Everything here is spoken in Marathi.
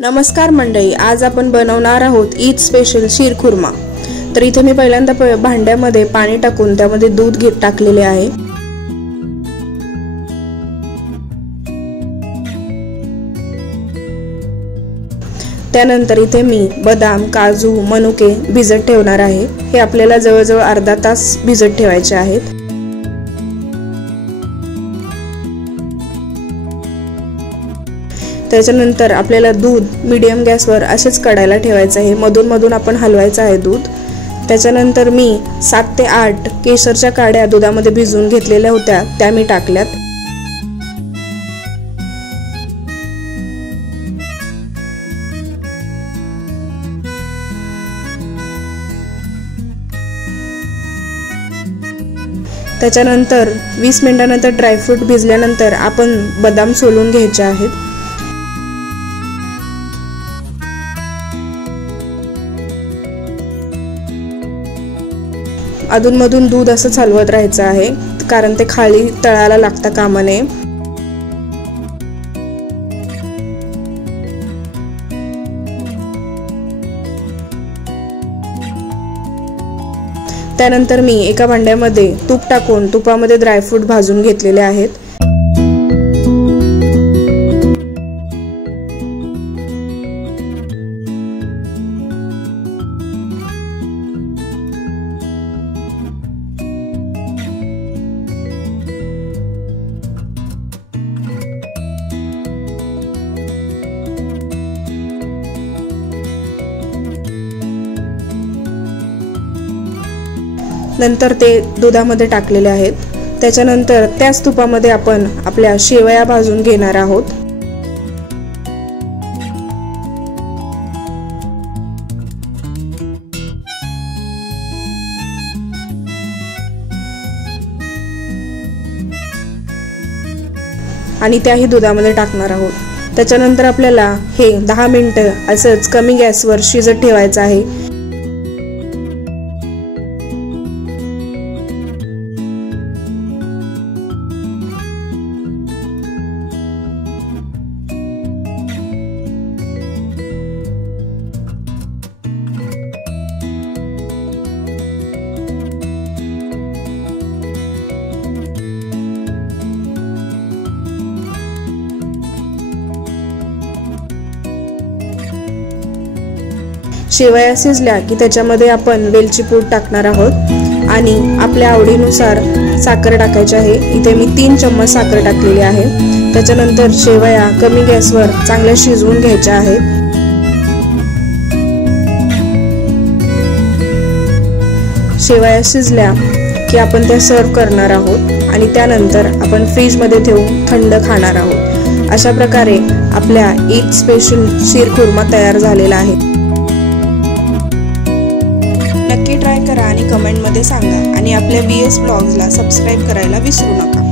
नमस्कार मंडळी, आज आपण बनवणार आहोत ईद स्पेशल शीरखुर्मा। तर इथे मी पहिल्यांदा भांड्यामध्ये पाणी टाकून त्यामध्ये दूध टाकलेले आहे। त्यानंतर इथे मी बदाम, काजू, मनुके भिजत ठेवणार आहे। हे आपल्याला जवळजवळ अर्धा तास भिजत ठेवायचे आहेत। त्याच्यानंतर आपल्याला दूध मीडियम गॅसवर असेच कढायला ठेवायचे आहे। मधून मधून आपण हलवायचं आहे दूध। त्याच्यानंतर मी 7 ते 8 केसरच्या काड्या दुधामध्ये भिजवून घेतलेल्या होत्या, त्या मी टाकल्यात। त्याच्यानंतर 20 मिनिटांनंतर ड्रायफ्रूट भिजल्यानंतर आपण बदाम सोलून घ्यायचे आहेत। अधूनमधून दूध असं हलवत राहायचं आहे, कारण ते खाली तळाला लागता कामा नये। त्यानंतर मी एका भांड्यामध्ये तूप टाकून तुपामध्ये ड्रायफ्रूट भाजून घेतलेले आहेत। नंतर ते दुधामध्ये टाकलेले आहेत। त्याच्यानंतर त्याच तुपामध्ये आपण आपल्या शेवया भाजून घेणार आहोत। आणि त्याही दुधामध्ये टाकणार आहोत। त्याच्यानंतर आपल्याला हे 10 मिनिटं असंच कमी गॅसवर शिजत ठेवायचं आहे। शेवया शिजल्या की त्याच्यामध्ये आपण वेलची पूड टाकणार आहोत आणि आपल्या आवडीनुसार साखर टाकायची आहे। इथे मी 3 चम्मच साखर टाकलेली आहे। त्याच्यानंतर शेवया कमी गॅसवर चांगल्या शिजवून घ्यायच्या आहेत। शेवया शिजल्या की आपण त्या सर्व करणार आहोत आणि त्यानंतर आपण फ्रीज मध्ये ठेवून थंड खाणार आहोत। अशा प्रकारे आपल्या ईद स्पेशल शीरखुर्मा तयार झालेला आहे। नक्की ट्राय करा आणि कमेंट मध्ये सांगा आणि आपल्या VS ब्लॉग्सला सबस्क्राइब करायला विसरू नका।